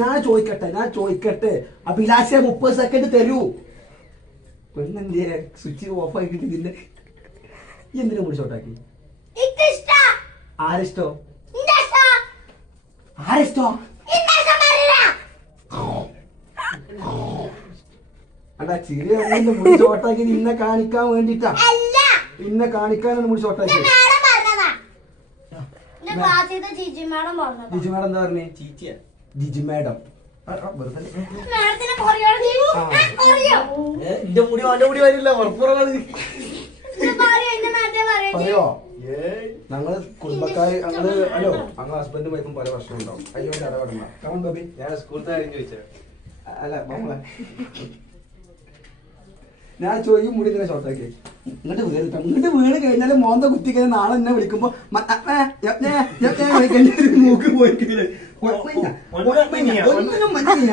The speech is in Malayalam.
ഞാൻ ചോദിക്കട്ടെ അഭിലാഷെ 30 സെക്കൻഡ് തരൂ. പെണ്ണെന്തേ സ്വിച്ച് ഓഫ് ആക്കിട്ട് ഇതിന്റെ എന്തിനാ മുടി ഷോട്ടാക്കി? ആരിഷ്ടോ? അല്ല ചിരി മുടി ഷോട്ടാക്കി നിന്നെ കാണിക്കാൻ വേണ്ടിട്ടാ. നിന്നെ കാണിക്കാനാണ് മുടി ഷോട്ടാക്കി. ജിജി മാഡം എന്താ പറഞ്ഞേ? ജിജി മാഡം മുടി വരില്ല. പറയോ? ഞങ്ങള് കുടുംബക്കാര് ഞങ്ങള് ഹലോ ഞങ്ങൾ ഹസ്ബൻഡും വൈഫും പല പ്രശ്നം ഉണ്ടാവും. അയ്യോ ഇടപെടണ്ട. Come on baby. ഞാൻ സ്കൂളത്തെ കാര്യം ചോദിച്ചത്. അല്ല നമ്മളെ ഞാൻ ചോദിക്കും മുടി ഇങ്ങനെ ഷോർട്ടാക്കി ഇങ്ങോട്ട് വീണ് കഴിഞ്ഞാല് മോന്ത കുത്തി കഴിഞ്ഞാൽ നാളെ എന്നെ വിളിക്കുമ്പോ മൂക്ക് പോയി കഴിഞ്ഞാൽ ഒന്നിനും മനസ്സില്ല.